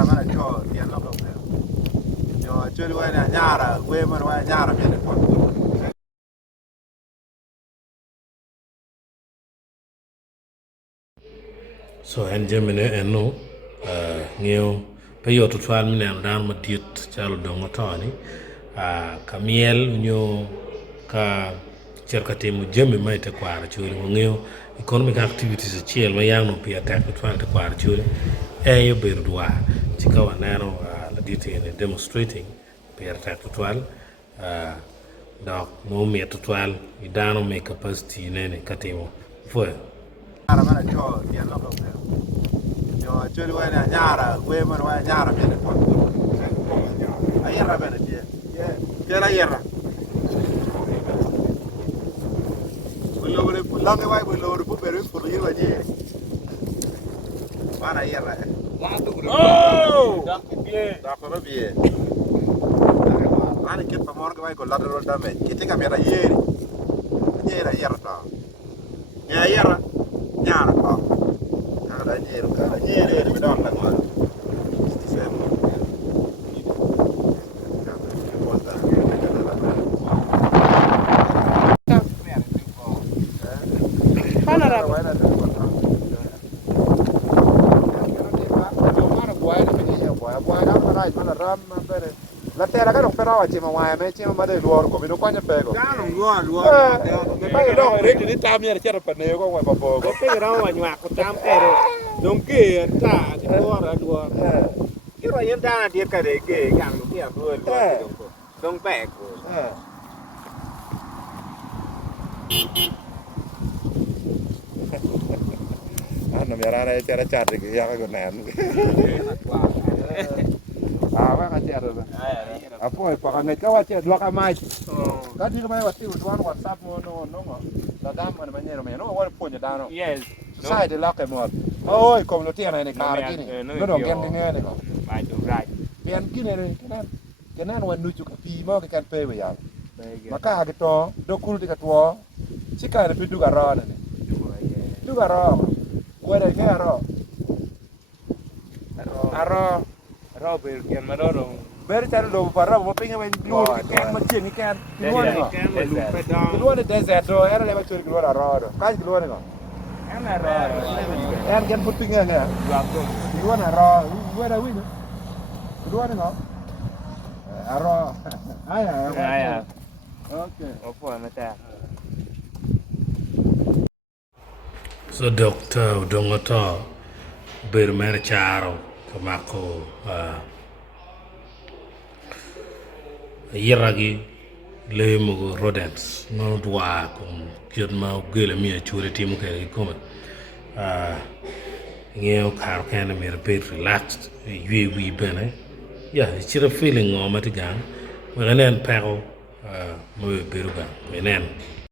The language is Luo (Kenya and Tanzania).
nyara mana cho dia no ko yo Acholi wa nyara we man wa nyara me ko so en jemene eno ngeo pe yo to twal mine dan ma dit chalo dongo toni kamiel nyo ka cerca temo jemme mai te kwara churi ngeo economic activities chiel ma yang no pia tek twal te kwara churi yo berdua chika wanano la dit in demonstrating pia tek twal dok no me to twal idano me capacity nene katemo fo nyara mana cho dia no ko yo Acholi wa nyara we man wa nyara me ko ayera bene dia dia ayera Lange vai quello per io vedere. Mana ayera. Oh! Da come vie. Ana che fa morga vai con la roll da me. Che te cambia ieri. Ieri ayera ta. Ya ayera. Nyara ta. Ada ieri mi donna qua. La terra che non però ci ma me ci ma del luogo come non quando pego. Non luogo. Ma io no, rete di tamia c'era per ne con qua poco. Che era una gnua con tam ero. Non che sta di luogo luogo. Io voglio andare a dire che hanno che a due non pego. Non mi era c'era chat che ya con nan. Wa ka c'era. Poi pa ne ka wa c'era lo ka mai. Ka di mai wa ti wa WhatsApp no. La dama ne maniera me no wa pugna da no. Yes. Sai de lo ka mo. Oi come lo tiene ne ka kini. No no gen ne ne ko. Vai tu right. Pian kini ne kenan wa nu chu ka pi mo ka kan pe we ya. Maka ke to do kul ti ka to. Sika ne pidu ka ro ne. Tu ka ro. Guarda che aro per che madoro per c'è lo farà un po' in blu che ma c'è ni che luone deserto era le faccio luone aro kai luone no era che putting ne luone aro guarda qui luone no aro aya okay opo na ta so doctor Odonga ber mer charo Kamako yiragi le mo rodents no dwa kom kiot ma gele mi chure timu ke kuma ngeo kar kana mi repeat relaxed wi bene ya chira feeling o matigan we nen pero mo beruga menen